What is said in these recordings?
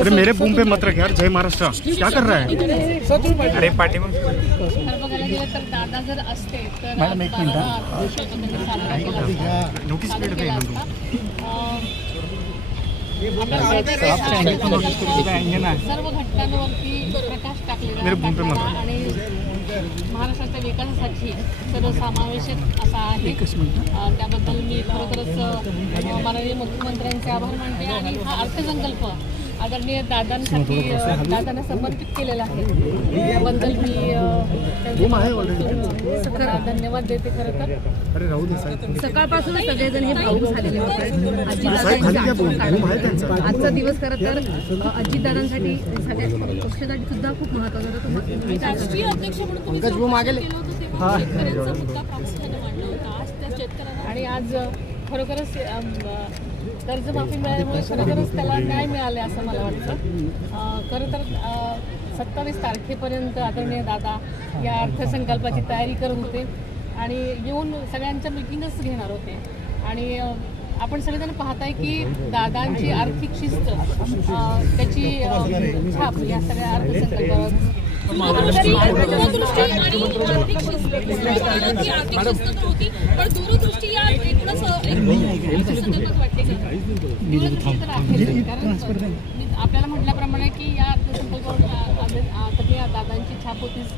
अरे मेरे बूम पे मत रख यार। जय महाराष्ट्र क्या कर रहा है? अरे पार्टी में बघायला गेलं तर दादा जर असते तर मॅडम एक मिनिट नोटीस पिरियड पे सर्व घटकांवरती प्रकाश टाकलेला आणि महाराष्ट्राच्या विकासासाठी सर्वसमावेशक असा आहे। त्याबद्दल मी खरोखरच माननीय मुख्यमंत्र्यांचे आभार मानते आणि हा अर्थसंकल्प आदरणीय दादांसाठी दादांना समर्पित केलेला आहे। त्याबद्दल मी धन्यवाद देते। खरं तर सकाळपासूनच सगळेजण हे भाऊक झालेले होते। आजचा दिवस खरं तर अजितदादांसाठी सगळ्या पक्षासाठी सुद्धा खूप महत्त्वाचा होता। राष्ट्रीय अध्यक्ष म्हणून तुम्ही शेतकऱ्यांचा मुद्दा प्रामुख्याने मांडला होता। आज त्या शेतकऱ्यांना आणि आज खरोखरच कर्जमाफी मिळाल्यामुळे खरोखरच त्याला न्याय मिळाले असं मला वाटतं। खरं तर 27 तारखेपर्यंत आदरणीय दादा या अर्थसंकल्पाची तयारी करत होते आणि येऊन सगळ्यांच्या मीटिंगच घेणार होते आणि आपण सगळेजण पाहताय की दादांची आर्थिक शिस्त त्याची छाप या सगळ्या अर्थसंकल्पावर दूरदृष्टी या एकूणच आपल्याला म्हटल्याप्रमाणे की या अर्थसंकल्पावर दादांची छाप होतीच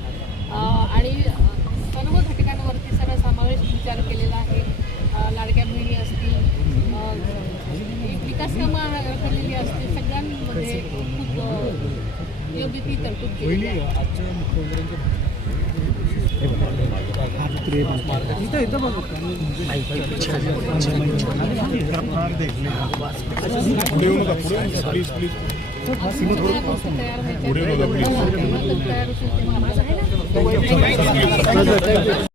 आणि सर्व घटकांवरती सर्व समावेश विचार केलेला आहे। लाडक्या बहिणी असतील, विकास कामं केलेली असतील, सगळ्यांमध्ये खूप योग्य ती तरतूद केलेली आहे। तयार